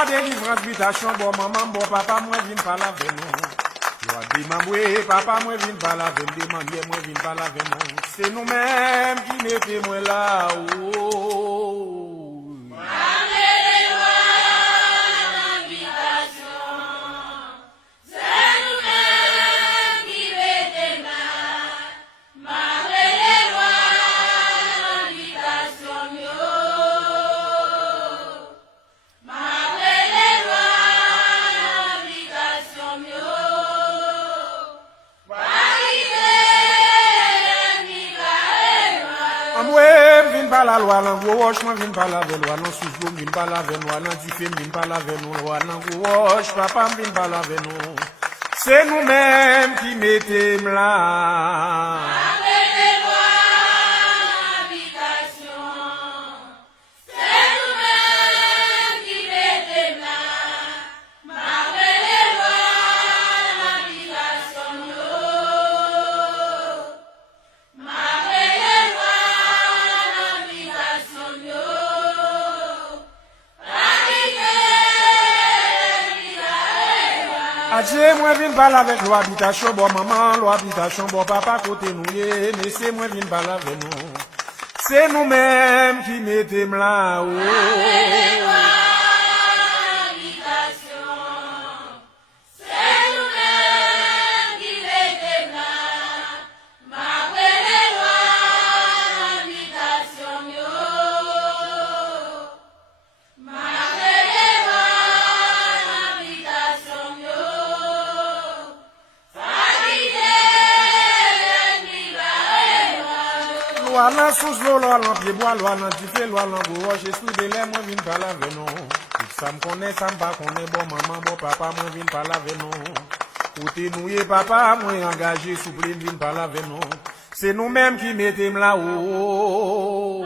Loi délivrance, habitation, bon maman, bon papa, moi vin pas la venon. Loi démembré, papa, moi vin pas la venon, démembré, moi vin pas la venon. C'est nous-mêmes qui mettez moi là. La loi, l'angoisse, moi, vine pas la loi, non, sous vine pas la loi, non, du film, vine pas la loi, l'angoisse, papa, vine pas la nous. C'est nous-mêmes qui mettons là. Adieu, moi vin pas avec l'habitation, bon maman, l'habitation, bon papa côté nous, mais c'est moi vin pas avec nous. C'est nous-mêmes qui mettons là. Loi nan sous l'eau, loi nan pied bois, loi nan tifé, loi nan gouroche, esprit de l'air, moi vin pas la venon. Tout ça m'connaît, ça m'pas connaît, bon maman, bon papa, moi vin pas la venon. Côté nouye papa, moi engagé, souple, vin pas la venon. C'est nous-mêmes qui mettons là-haut.